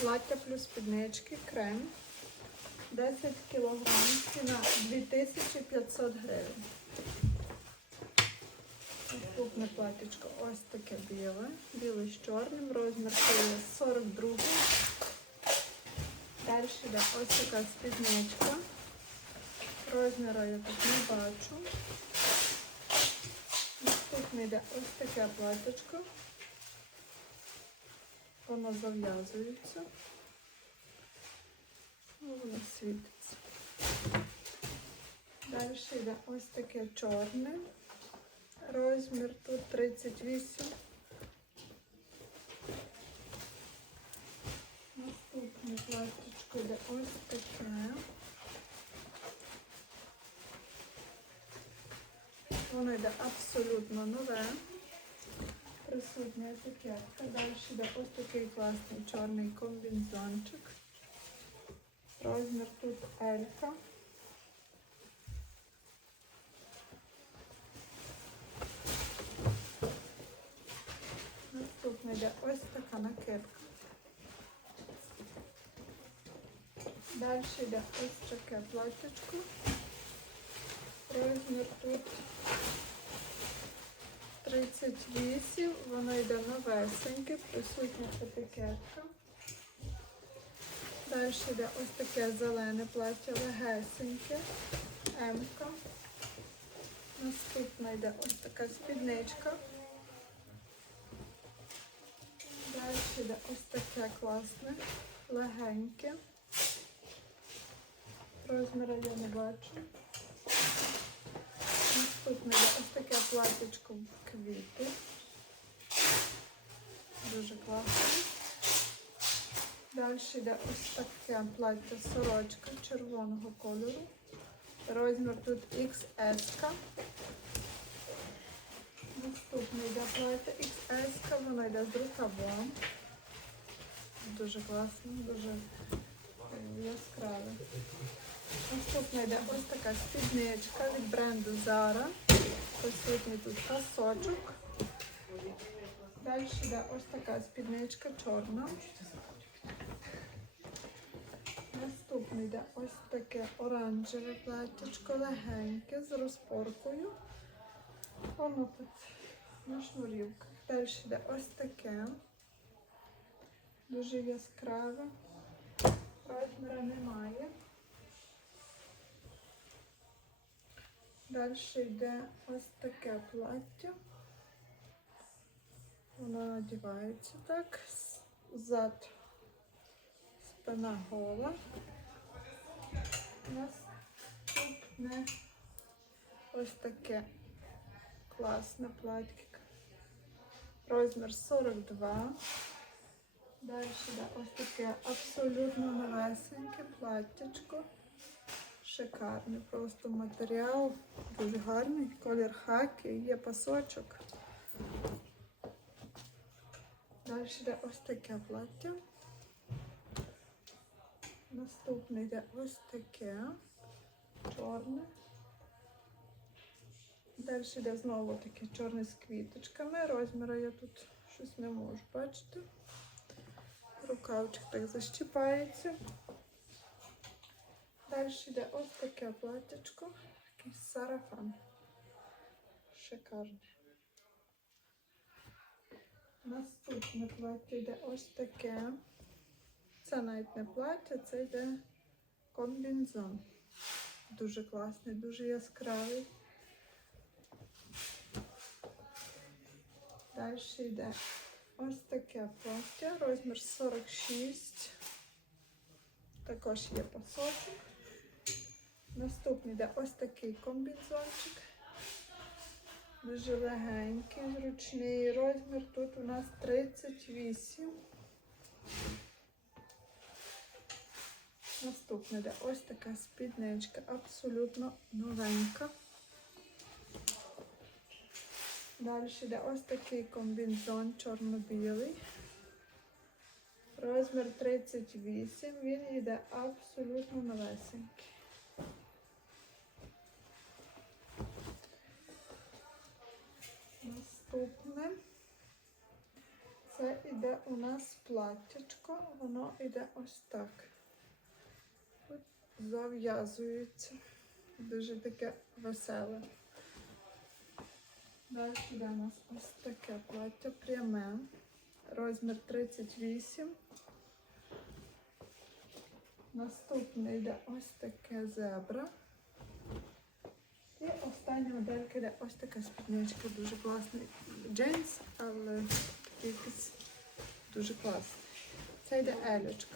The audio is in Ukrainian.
Плаття плюс спіднички, крем. 10 кг, ціна 2500 гривень. Наступне платічко ось таке біле. Біле з чорним. Розмір це є 42. Далі йде ось така спідничка. Розміру я тут не бачу. Наступне йде ось таке платічко. Воно зав'язується. Ну, Воно світиться. Далі йде ось таке чорне. Розмір тут 38. Наступне платічко йде ось таке. Воно йде абсолютно нове. Присутня етикетка. Далі йде ось такий класний чорний комбінзончик. Розмір тут Елька. Наступна йде ось така накидка. Далі йде ось таке платячко. Розмір тут 38, воно йде новесеньке, присутня етикетка. Далі йде ось таке зелене плаття, легесеньке, М-ка. Наступна йде ось така спідничка. Далі йде ось таке класне, легеньке. Розміру я не бачу. Наступне є ось таке платічко в квіти. Класно. Далі йде ось таке плаття сорочка червоного кольору. Розмір тут XS. Наступне йде плаття XS, воно йде з рукавом. Дуже класно, дуже е, яскраве. Наступна йде ось така спідничка від бренду Zara. Присутній тут пасочок. Далі йде ось така спідничка чорна. Наступне йде ось таке оранжеве платтячко, легеньке з розпоркою. Воно тут на шнурівках. Далі йде ось таке. Дуже яскраве. Розміра немає. Далі йде ось таке плаття. Воно надівається так. Зад спина гола. У Наступне ось таке класне плаття. Розмір 42. Далі йде ось таке абсолютно новесеньке платтячко. Шикарний просто матеріал, дуже гарний, колір хаки, є пасочок. Далі йде ось таке плаття. Наступне йде ось таке чорне. Далі йде знову таке чорне з квіточками. Розміру я тут щось не можу бачити. Рукавчик так защіпається. Далі йде ось таке платтячко, такий сарафан. Шикарне. Наступне плаття йде ось таке. Це навіть не плаття, це йде комбінзон. Дуже класний, дуже яскравий. Далі йде ось таке плаття, розмір 46. Також є пасочок. Наступний йде ось такий комбінзончик. Дуже легенький, зручний. Розмір тут у нас 38. Наступний йде ось така спідничка, абсолютно новенька. Далі йде ось такий комбінзон чорно-білий. Розмір 38, він йде абсолютно новесенький. Наступне Це іде у нас платтячко, воно іде ось так. Зав'язується. Дуже таке веселе. Далі йде у нас ось таке плаття пряме. Розмір 38. Наступне йде ось таке зебра. І остання моделька йде ось така спідничка, дуже класний джинс, але якийсь дуже класний. Це йде елючка.